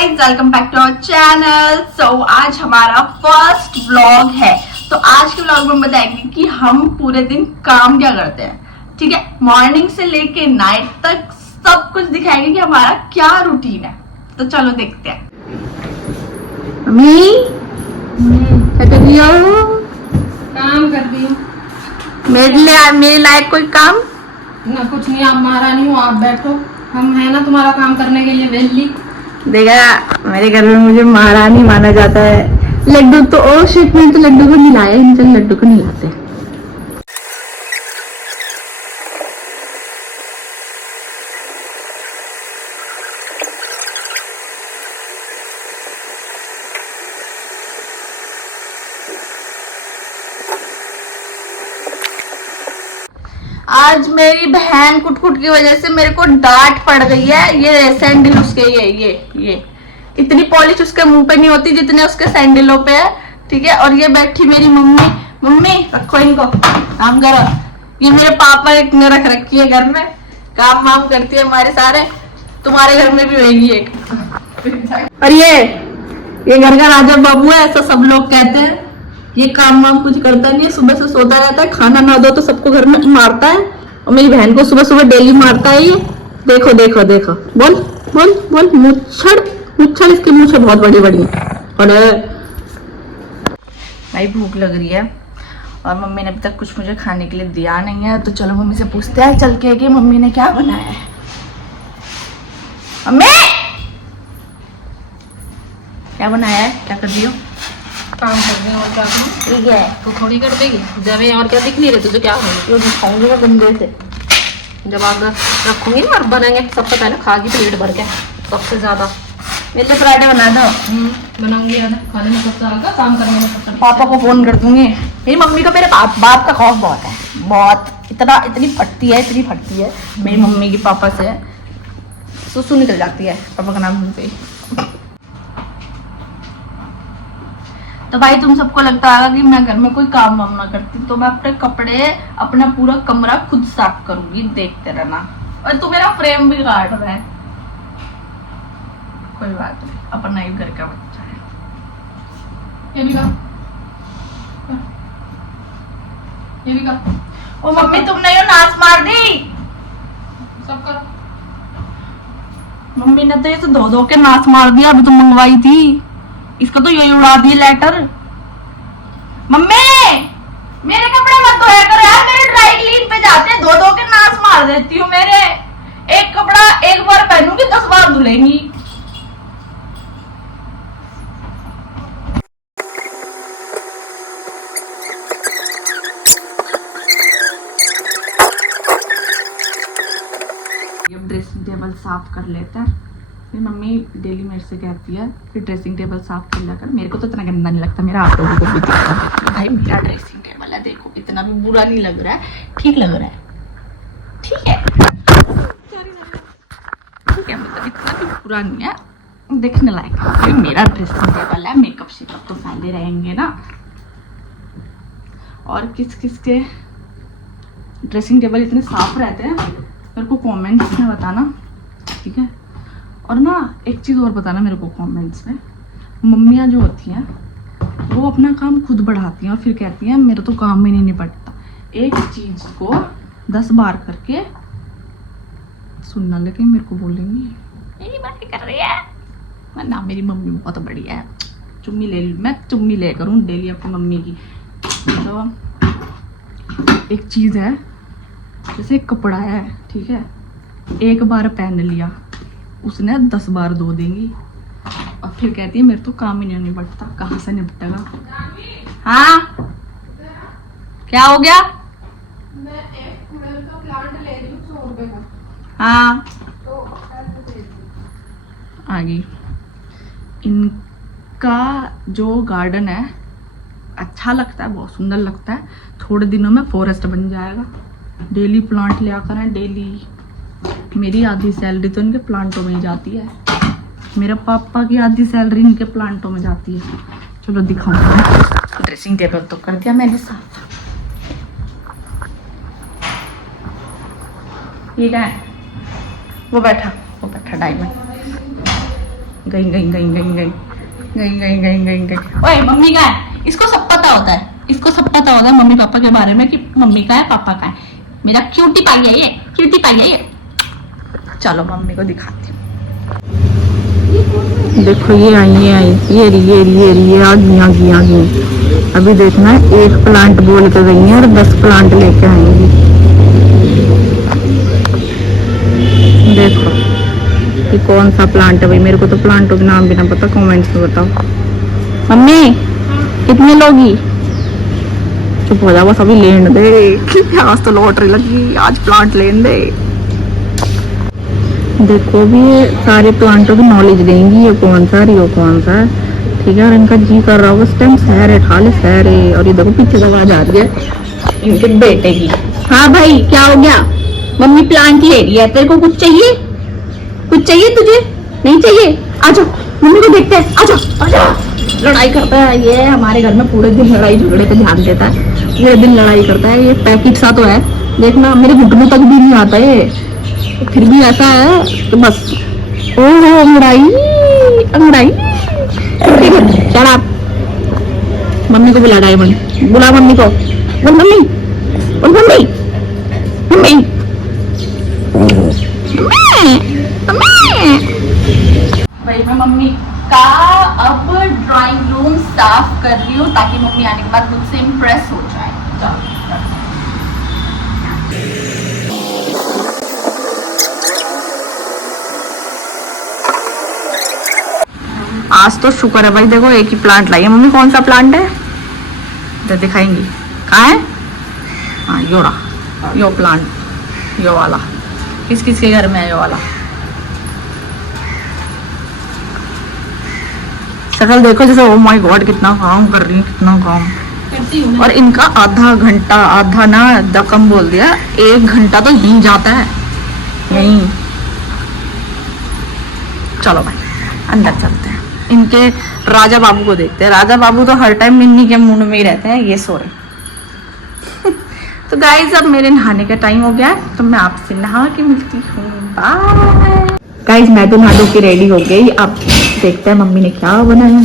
Guys, welcome back to our channel. So आज हमारा first vlog है। तो आज के व्लॉग में हम बताएंगे कि हम पूरे दिन काम क्या करते हैं। ठीक है, मॉर्निंग से लेके नाइट तक सब कुछ दिखाएंगे कि हमारा क्या रूटीन है। तो चलो देखते हैं। मम्मी क्या कर रही हो? काम कर रही हूँ। मेरे लायक कोई काम ना कुछ नहीं, आप महारानी हो, आप बैठो। हम है ना तुम्हारा काम करने के लिए वेली। देखा, मेरे घर में मुझे महारानी माना जाता है। लड्डू तो ओ शिट, मैंने तो लड्डू को नहलाया ही नहीं। चल लड्डू को नहलाते। आज मेरी बहन कुटकुट की वजह से मेरे को डांट पड़ गई है। ये सैंडल उसके ये इतनी पॉलिश उसके मुंह पे नहीं होती जितने उसके सैंडलों पे है। ठीक है, और ये बैठी मेरी मम्मी रखो इनको, काम करो। ये मेरे पापा ने रख रखी है घर में, काम वाम करती है हमारे सारे। तुम्हारे घर में भी होगी एक। और ये घर का राजा बाबू है, ऐसा सब लोग कहते हैं। ये काम वाम कुछ करता नहीं है, सुबह से सोता रहता है, खाना ना दो तो सबको घर में मारता है। और मेरी बहन को सुबह सुबह डेली मारता है ये। देखो देखो देखो, बोल बोल बोल। मुच्छड़ इसकी मूछें बहुत बड़ी बड़ी है। और भाई भूख लग रही है और मम्मी ने अभी तक कुछ मुझे खाने के लिए दिया नहीं है। तो चलो मम्मी से पूछते हैं चल के कि मम्मी ने क्या बनाया है। मम्मी क्या बनाया है, क्या कर रही हो? काम कर रही हूँ और क्या करूँ? ठीक है, तू थोड़ी कर देगी जब ये, और क्या दिख नहीं रहे तुझे? क्या होगा? तो दिखाऊंगी मैं गंदे से। जब आप रखूंगी ना और बनेंगे सबसे पहले खागी पेट भर के, सबसे ज्यादा। मेरे लिए पराठे बना दो। बनाऊंगी यार, खाने में सबसे ज्यादा, काम करने में सबसे। पापा को फोन कर दूंगी। मेरी मम्मी को मेरे बाप का खौफ बहुत है, बहुत। इतनी फटती है मेरी मम्मी की पापा से। सुसु निकल जाती है पापा का नाम सुनते ही। तो भाई तुम सबको लगता होगा कि मैं घर में कोई काम वाम ना करती, तो मैं अपने कपड़े, अपना पूरा कमरा खुद साफ करूंगी। देखते रहना। और तू मेरा फ्रेम भी काट रहा है। कोई बात नहीं, अपना ही घर का बच्चा है। ये भी कर, ये भी कर। ओ मम्मी, तुमने यो नाच मार दी। सब कर। मम्मी ने तो ये तो धो धो के नाच मार दिया। अभी तो मंगवाई थी, इसका तो यही उड़ा दिया लेटर। मम्मी मेरे कपड़े मत धोया करो यार, मेरे ड्राई क्लीन पे जाते हैं, धो धो के नाच मार देती हूँ मेरे। एक कपड़ा एक बार पहनूंगी 10 बार धुलेंगी। ड्रेसिंग टेबल साफ कर लेते हैं। मेरी मम्मी डेली मेरे से कहती है कि ड्रेसिंग टेबल साफ कर लिया कर। मेरे को तो इतना गंदा नहीं लगता, मेरा आप लोगों को भी दिखता है। भाई मेरा ड्रेसिंग टेबल है, देखो इतना भी बुरा नहीं लग रहा है, ठीक लग रहा है। ठीक है मतलब इतना भी बुरा नहीं है, देखने लायक है। भाई मेरा ड्रेसिंग टेबल है, मेकअप शेकअप तो पहले रहेंगे ना। और किस किस के ड्रेसिंग टेबल इतने साफ रहते हैं मेरे को कमेंट्स में बताना, ठीक है। और ना एक चीज़ और बताना मेरे को कमेंट्स में। मम्मियाँ जो होती हैं वो अपना काम खुद बढ़ाती हैं और फिर कहती हैं मेरा तो काम ही नहीं निपटता। एक चीज़ को 10 बार करके सुनना, लेकिन मेरे को बोलेंगी मेरी बात कर रही है ना। मेरी मम्मी बहुत बढ़िया है। मैं चुम्मी ले करूँ डेली अपनी मम्मी की। तो एक चीज़ है, जैसे एक कपड़ा है, ठीक है, एक बार पहन लिया उसने 10 बार धो देंगी और फिर कहती है मेरे तो काम ही नहीं निपटता। कहाँ से निपटेगा? हाँ क्या हो गया? मैं एक प्लांट ले रही हूँ 100 रुपए का। हाँ तो आ गई। इनका जो गार्डन है अच्छा लगता है, बहुत सुंदर लगता है। थोड़े दिनों में फॉरेस्ट बन जाएगा। डेली प्लांट ले आकर है, डेली। मेरी आधी सैलरी तो इनके प्लांटों में ही जाती है, मेरे पापा की आधी सैलरी इनके प्लांटों में जाती है। चलो दिखाऊंगा। ड्रेसिंग टेबल तो कर दिया मैंने साफ। ये क्या है? वो बैठा डायमंड। गई गई गई गई गई गई गई गई गई गई। ओए मम्मी का है, इसको सब पता होता है, इसको सब पता होता है मम्मी पापा के बारे में कि मम्मी का है पापा का है। मेरा क्यूटी पाई है ये, क्यूटी पाई है ये। चलो मम्मी को दिखाती हूँ। देखो ये आई ये आ गई। अभी देखना है, एक प्लांट बोल के गई है और 10 प्लांट लेके आएंगी। देखो कि कौन सा प्लांट है भाई, मेरे को तो प्लांटों के नाम भी ना पता, कमेंट्स में बताओ। मम्मी कितने लोगी? चुप हो जाओ, सभी लेन दे। आज तो लॉटरी लगी, आज प्लांट लेन दे। देखो भी ये सारे प्लांटों की नॉलेज देंगी, ये कौन सा है, ये कौन सा है, ठीक है। और इनका जी कर रहा होगा उस टाइम सहरे ठाले सहरे। और ये देखो पीछे से आवाज आ रही है इनके बेटे की। हाँ भाई क्या हो गया? मम्मी प्लांट ले रही है, तेरे को कुछ चाहिए? कुछ चाहिए तुझे? नहीं चाहिए? आजा मम्मी को देखते हैं, आजा आजा। लड़ाई करता है ये हमारे घर में, पूरे दिन लड़ाई झगड़े पे ध्यान देता है, पूरे दिन लड़ाई करता है। ये पैकेट सा तो है, देखना मेरे घुटनों तक भी नहीं आता है, फिर भी ऐसा है तो बस। ओहो अंगड़ाई अंगड़ाई। शराब। मम्मी को बुला डायमंड, बुला मम्मी को। बोल मम्मी, बोल मम्मी, मम्मी भाई मैं मम्मी का अब ड्राइंग रूम साफ कर रही हूँ ताकि मम्मी आने के बाद मुझसे इम्प्रेस हो जाए। आज तो शुक्र है भाई, देखो एक ही प्लांट लाई है मम्मी। कौन सा प्लांट है तो दिखाएंगी, कहाँ है? हाँ यो रहा, यो प्लांट, यो वाला। किस किस के घर में है यो वाला? शक्ल देखो जैसे ओ माय गॉड कितना काम कर रही है, कितना काम करती हूँ। और इनका आधा घंटा, आधा ना आधा कम बोल दिया, 1 घंटा तो यहीं जाता है यहीं। चलो भाई अंदर चलते हैं, इनके राजा बाबू को देखते हैं। राजा बाबू तो हर टाइम मिन्नी के मूड में ही रहते हैं, ये सो रहे। तो गाइज अब मेरे नहाने का टाइम हो गया है, तो मैं आपसे नहा के मिलती हूँ। बाय गाइज, मैं तो नहा धो के रेडी हो गई। अब देखते हैं मम्मी ने क्या बनाया है।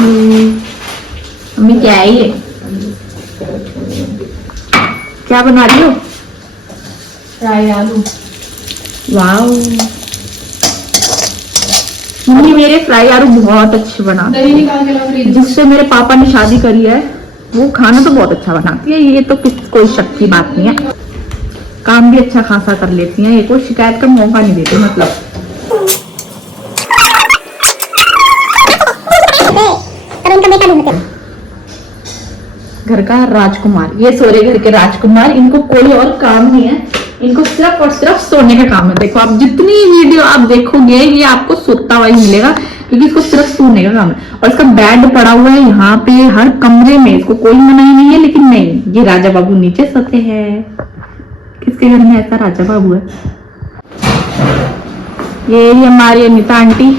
मम्मी क्या है ये, क्या बना रही हो? फ्राई आलू। वाओ मम्मी मेरे फ्राई आलू बहुत अच्छे बनाते हैं। जिससे मेरे पापा ने शादी करी है वो खाना तो बहुत अच्छा बनाती है। ये तो कोई शक की बात नहीं है, काम भी अच्छा खासा कर लेती हैं, ये कोई शिकायत का मौका नहीं देती। मतलब घर का राजकुमार, ये सोरे घर के राजकुमार, इनको कोई और काम नहीं है, इनको सिर्फ और सिर्फ सोने का काम है। देखो आप जितनी वीडियो आप देखोगे ये आपको सोता हुआ ही मिलेगा, क्योंकि इसको सिर्फ सोने का काम है। और इसका बेड पड़ा हुआ है यहाँ पे हर कमरे में, इसको कोई मनाही नहीं है। लेकिन नहीं, ये राजा बाबू नीचे सोते हैं। किसके घर में ऐसा राजा बाबू है? ये हमारी अनीता आंटी।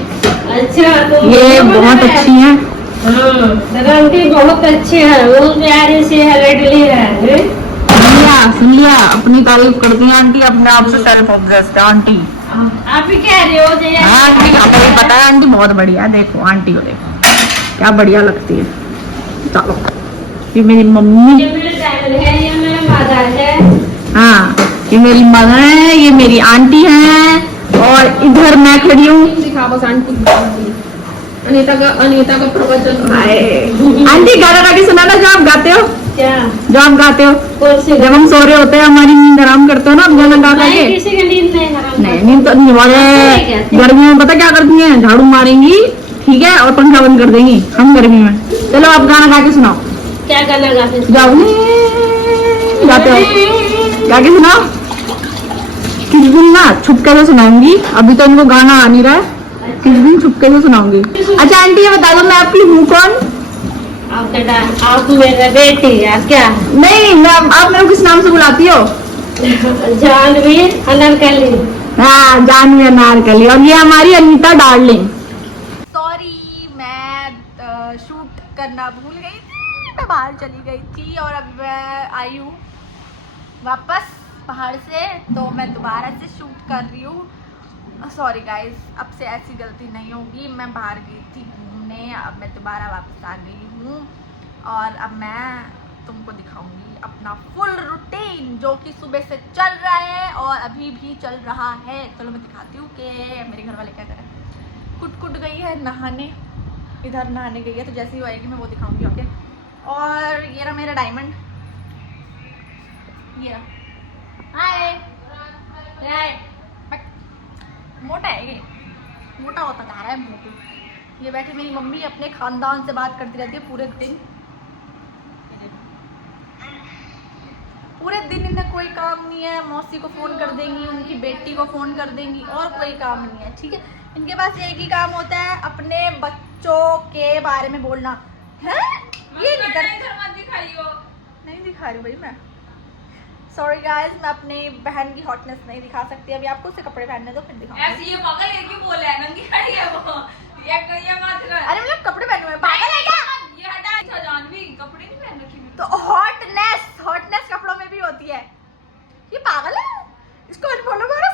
अच्छा तो ये बहुत अच्छी है। आंटी बहुत अच्छी है, वो प्यारी सी है, लडली है। सुन लिया, अपनी तारीफ करती है आंटी, अपने आप से सेल्फ ऑब्सेस्ड है आंटी। आप ही कह रहे हो जी? आंटी हमें पता है, आंटी बहुत बढ़िया है। देखो आंटी को देखो क्या बढ़िया लगती है। चलो ये मेरी मम्मी, ये मेरा चैनल है, ये मेरा मदर है। हाँ ये मेरी मदर है, ये मेरी आंटी है, और इधर मैं खड़ी हूँ। अनीता का प्रवचन। आंटी गाना गा के सुनाना जो आप गाते हो। क्या जो आप गाते हो? जब हम सो रहे होते हैं, हमारी नींद आराम करते हो ना, आप गाना गा के। किसी की नींद नहीं, नींद तो नहीं वाले। गर्मी में पता क्या करती हैं? झाड़ू मारेंगी, ठीक है, और पंखा बंद कर देंगी हम गर्मी में। चलो आप गाना गा के सुनाओ। क्या गाना गाते? जाओ गाते हो, गा के सुनाओ। किस दिन ना छुपके से सुनाऊंगी, अभी तो इनको गाना आ नहीं रहा है, किस दिन छुपके से सुनाऊंगी। अच्छा आंटी ये बता दो मैं आपकी हूँ कौन? आप मेरा बेटी है क्या? नहीं मैं, आप मेरे को किस नाम से बुलाती हो? जानवी अनारकली। हाँ जानवी अनारकली। और ये हमारी अनीता डार्लिंग। सॉरी मैं शूट करना भूल गई थी, मैं बाहर चली गई थी और अभी मैं आई हूँ वापस पहाड़ से, तो मैं दोबारा से शूट कर रही हूँ। सॉरी गाइस, अब से ऐसी गलती नहीं होगी। मैं बाहर गई थी घूमने, अब मैं दोबारा वापस आ गई हूँ और अब मैं तुमको दिखाऊंगी अपना फुल रूटीन जो कि सुबह से चल रहा है और अभी भी चल रहा है। चलो मैं दिखाती हूँ कि मेरे घर वाले क्या करें। कुट गई है नहाने, इधर नहाने गई है, तो जैसे ही वो आएगी मैं वो दिखाऊंगी। ओके, और ये रहा मेरा डायमंड, ये रहा। हाय, मोटा है ये, मोटा होता जा रहा है मोटू। ये बैठी मेरी मम्मी अपने खानदान से बात करती रहती है पूरे दिन। पूरे दिन इन्हें कोई काम नहीं है, मौसी को फ़ोन कर देंगी, उनकी बेटी को फ़ोन कर देंगी, और कोई काम नहीं है। ठीक है, इनके पास एक ही काम होता है, अपने बच्चों के बारे में बोलना है। ये नहीं नहीं दिखा रही भाई मैं। सॉरी गाइस, मैं अपनी बहन की हॉटनेस नहीं दिखा सकती अभी आपको। उसे कपड़े पहनने दो फिर दिखाऊंगी। ऐसी ये पागल है क्यों बोल रहा है? नंगी खड़ी है वो। ये मत कर। अरे मतलब कपड़े पहने हुए पागल है क्या? ये हटा। अच्छा जानवी कपड़े नहीं पहन रखी मैं। तो हॉटनेस कपड़ों में भी होती है। ये पागल है, इसको अनफॉलो करो।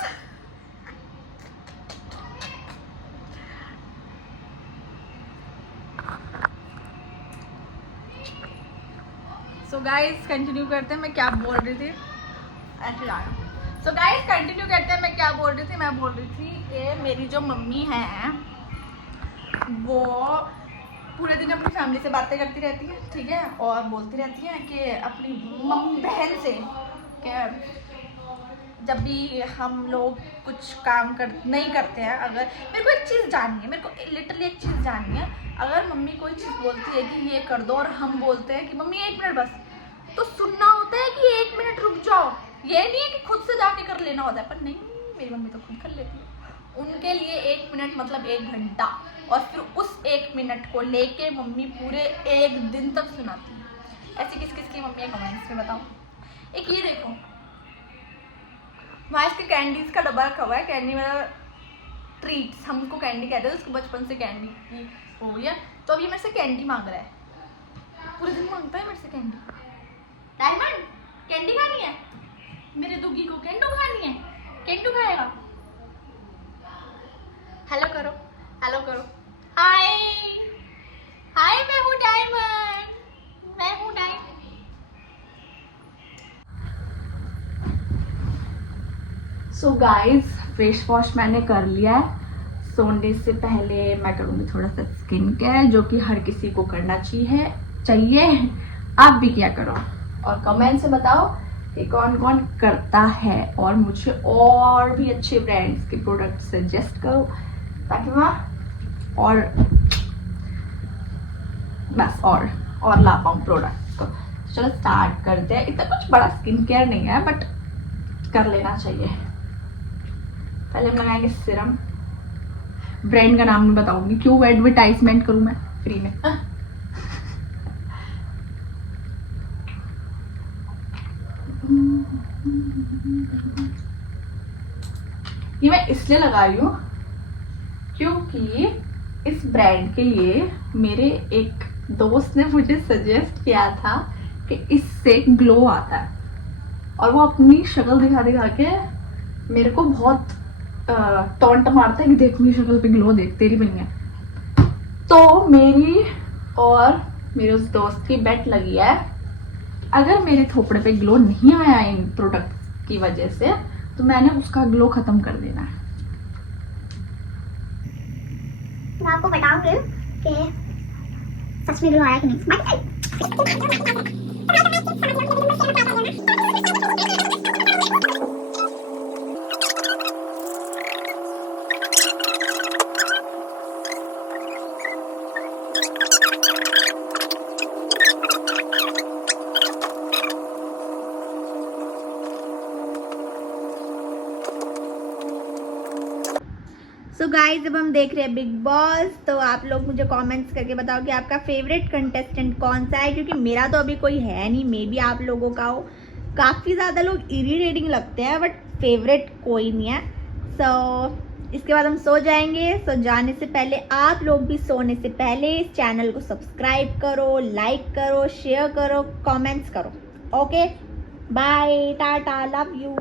सो गाइस कंटिन्यू करते हैं, मैं क्या बोल रही थी। ऐसे जा रहा हूँ। सो गाइस कंटिन्यू करते हैं, मैं क्या बोल रही थी। मैं बोल रही थी कि मेरी जो मम्मी है वो पूरे दिन अपनी फैमिली से बातें करती रहती है, ठीक है, और बोलती रहती है कि अपनी बहन से कि जब भी हम लोग कुछ काम नहीं करते हैं, अगर मेरे को एक चीज़ जाननी है, मेरे को लिटरली एक चीज़ जाननी है। अगर मम्मी कोई चीज़ बोलती है कि ये कर दो और हम बोलते हैं कि मम्मी 1 मिनट बस, तो सुनना होता है कि 1 मिनट रुक जाओ। ये नहीं है कि खुद से जाके कर लेना होता है, पर नहीं, मेरी मम्मी तो खुद कर लेती है। उनके लिए 1 मिनट मतलब 1 घंटा, और फिर उस 1 मिनट को लेके मम्मी पूरे 1 दिन तक सुनाती है। ऐसी किस किस की मम्मी है कमेंट्स में बताओ। एक ये देखो, वहाँ इसके कैंडीज का डब्बा रखा हुआ है, कैंडी मतलब ट्रीट्स, हमको कैंडी कहते हैं, उसको बचपन से कैंडी की हो गई है। तो अब ये मेरे से कैंडी मांग रहा है, पूरे दिन मांगता है मेरे से कैंडी। डायमंड कैंडी खानी है, मेरे दुगी को कैंडू खानी है, कैंडू खाएगा। हेलो करो, हेलो करो, हाय हाय, मैं हूँ डायमंड, मैं हूँ diamond. So guys face wash मैंने कर लिया है। सोने से पहले मैं करूँगी थोड़ा सा स्किन केयर, जो कि हर किसी को करना चाहिए। आप भी क्या करो और कमेंट से बताओ कि कौन कौन करता है, और मुझे और भी अच्छे ब्रांड्स के प्रोडक्ट सजेस्ट करो ताकि मैं और बस और ला पाऊँ प्रोडक्ट्स को। चलो स्टार्ट करते हैं। इतना कुछ बड़ा स्किन केयर नहीं है, बट कर लेना चाहिए। पहले हम लगाएंगे सीरम, ब्रांड का नाम नहीं बताऊंगी, क्यों एडवर्टाइजमेंट करूं मैं फ्री में। ये मैं इसलिए लगा रही हूँ क्योंकि इस ब्रांड के लिए मेरे एक दोस्त ने मुझे सजेस्ट किया था कि इससे ग्लो आता है, और वो अपनी शक्ल दिखा के मेरे को बहुत टॉन्ट मारता है कि देख मेरी शक्ल पे ग्लो, देख तेरी बनी है। तो मेरी और मेरे उस दोस्त की बेट लगी है, अगर मेरे थोपड़े पे ग्लो नहीं आया इन प्रोडक्ट की वजह से, तो मैंने उसका ग्लो खत्म कर देना है। मैं आपको बताऊंगी कि सच में ग्लो आया कि नहीं। सो गाइज अब हम देख रहे हैं बिग बॉस। तो आप लोग मुझे कमेंट्स करके बताओ कि आपका फेवरेट कंटेस्टेंट कौन सा है, क्योंकि मेरा तो अभी कोई है नहीं, मे बी आप लोगों का हो। काफ़ी ज़्यादा लोग इरिटेटिंग लगते हैं, बट फेवरेट कोई नहीं है। सो इसके बाद हम सो जाएंगे। सो जाने से पहले आप लोग भी सोने से पहले इस चैनल को सब्सक्राइब करो, लाइक करो, शेयर करो, कमेंट्स करो। Okay bye, tata, love you.